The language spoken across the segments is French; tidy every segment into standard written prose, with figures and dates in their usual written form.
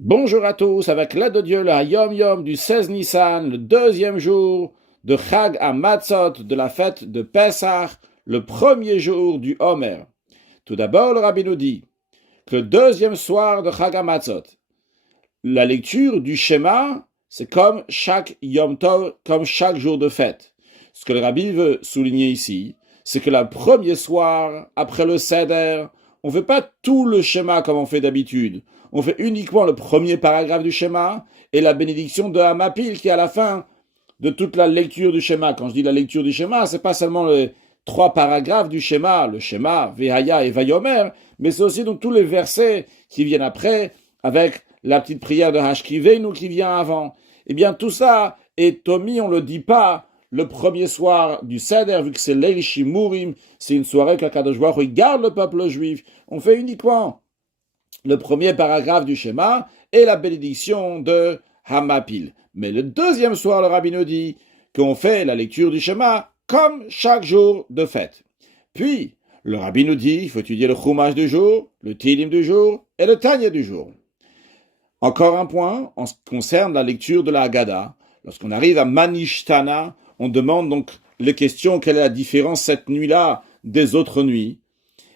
Bonjour à tous, avec l'aide de Dieu, le Hayom Yom du 16 Nissan, le deuxième jour de Chag HaMatzot, de la fête de Pesach, le premier jour du Homer. Tout d'abord, le Rabbi nous dit que le deuxième soir de Chag HaMatzot, la lecture du Shema, c'est comme chaque Yom Tov, comme chaque jour de fête. Ce que le Rabbi veut souligner ici, c'est que le premier soir, après le Seder, on ne fait pas tout le Shema comme on fait d'habitude. On fait uniquement le premier paragraphe du Shema et la bénédiction de Hamapil qui est à la fin de toute la lecture du Shema. Quand je dis la lecture du Shema, c'est pas seulement les 3 paragraphes du Shema, le Shema, Vehaya et Vayomer, mais c'est aussi donc tous les versets qui viennent après avec la petite prière de Hashkivenu qui vient avant. Eh bien, tout ça est Tomi, on le dit pas le premier soir du Seder, vu que c'est l'Eil Shimurim, c'est une soirée qu'Akadosh Baruch Hu regarde le peuple juif. On fait uniquement le premier paragraphe du schéma et la bénédiction de Hamapil. Mais le deuxième soir, le Rabbi nous dit qu'on fait la lecture du schéma comme chaque jour de fête. Puis, le Rabbi nous dit qu'il faut étudier le Chumash du jour, le Tilim du jour et le Tanya du jour. Encore un point en ce qui concerne la lecture de la Haggadah. Lorsqu'on arrive à Manishtana, on demande donc les questions, quelle est la différence cette nuit-là des autres nuits.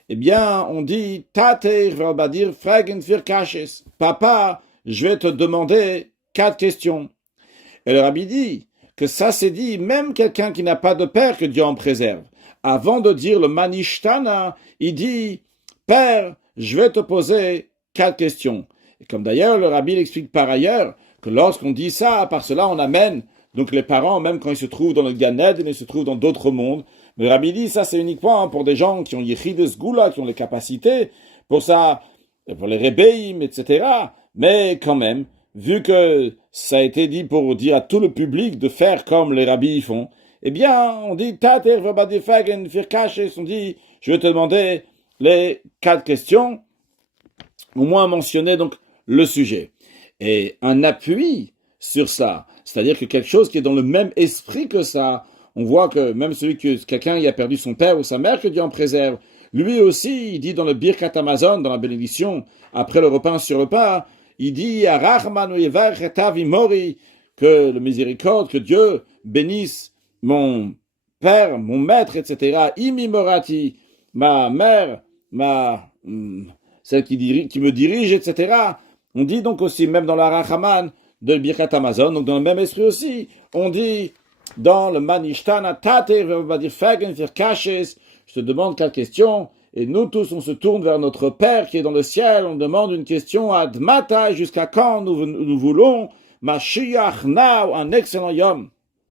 Eh bien, on dit, Tater Verbadir Fragen für Kashes. Papa, je vais te demander 4 questions. Et le Rabbi dit que ça c'est dit, même quelqu'un qui n'a pas de père, que Dieu en préserve. Avant de dire le Manishtana, il dit, Père, je vais te poser 4 questions. Et comme d'ailleurs, le Rabbi explique par ailleurs que lorsqu'on dit ça, par cela, on amène donc les parents, même quand ils se trouvent dans le Gan Eden, ils se trouvent dans d'autres mondes. Mais le Rabbi dit, ça c'est uniquement pour des gens qui ont Yechides Goula, qui ont les capacités, pour ça, pour les Rebbeim, etc. Mais quand même, vu que ça a été dit pour dire à tout le public de faire comme les rabbis font, eh bien, on dit, Tater Verbadifagen Firkaches, on dit, je vais te demander les 4 questions, au moins mentionner donc le sujet. Et un appui sur ça, c'est-à-dire que quelque chose qui est dans le même esprit que ça, on voit que même quelqu'un qui a perdu son père ou sa mère, que Dieu en préserve, lui aussi, il dit dans le Birkat Hamazon, dans la bénédiction, après le repas sur le repas, il dit que le miséricorde, que Dieu bénisse mon père, mon maître, etc. Imi Morati, ma mère, celle qui me dirige, etc. On dit donc aussi, même dans la Rachaman de Birkat Hamazon, donc dans le même esprit aussi, on dit dans le Manishtana, Tater Verbadifagen Firkaches, je te demande 4 questions, et nous tous on se tourne vers notre Père qui est dans le ciel, on demande une question à Dmata, jusqu'à quand nous voulons Mashiach now, un excellent Yom.